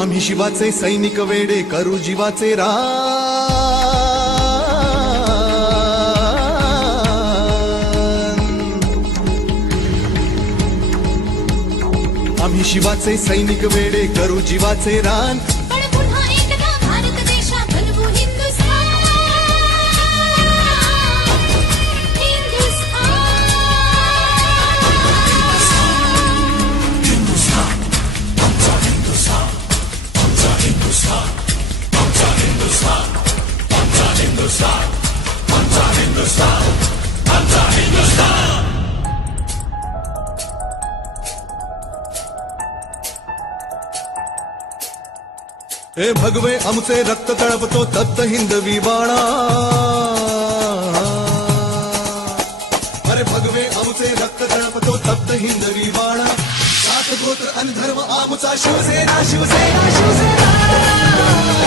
आम्ही शिवाचे सैनिक वेडे करू जीवाचे आम्ही शिवाचे सैनिक वेडे करू जीवाचे रान पण पुन्हा एकदा भारत देशा बनवू हिंदुस्थान हे भगवे आमचे रक्त तळपतो तप्त हिंदवी बाणा अरे भगवे आमचे रक्त तळपतो तप्त हिंदवी बाणा सात गोत्र आणि धर्म आमचा शिवसेना शिवसेना शिवसेना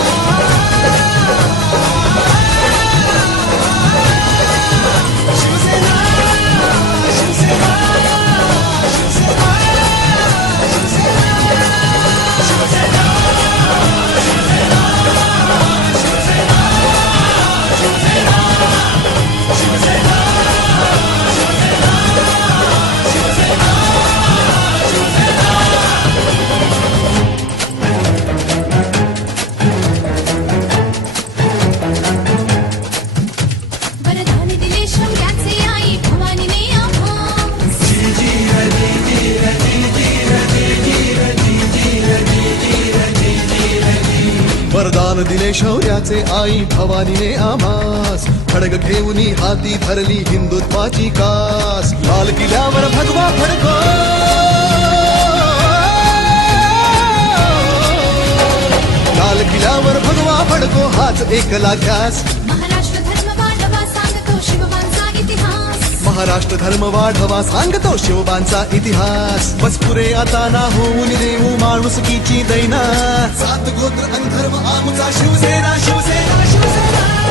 वरदान दिले शौर्याचे आई भवानीने आम्हास वरदान दिले शौर्याचे आई भवानीने आम्हास खडग घेऊनी हाती धरली हिंदुत्वाची कास लाल किल्ल्यावर भगवा फडको लाल किल्ल्यावर भगवा फडको हाच एकला ध्यास महाराष्ट्र धर्म वाढवा सांगतो शिवबांचा इतिहास महाराष्ट्र धर्म वाढवा सांगतो शिवबांचा इतिहास बस पुरे आता ना होऊन देऊ माणुसकीची दैना सात गोत्र आणि धर्म आमचा शिवसेना शिवसेना शिवसेना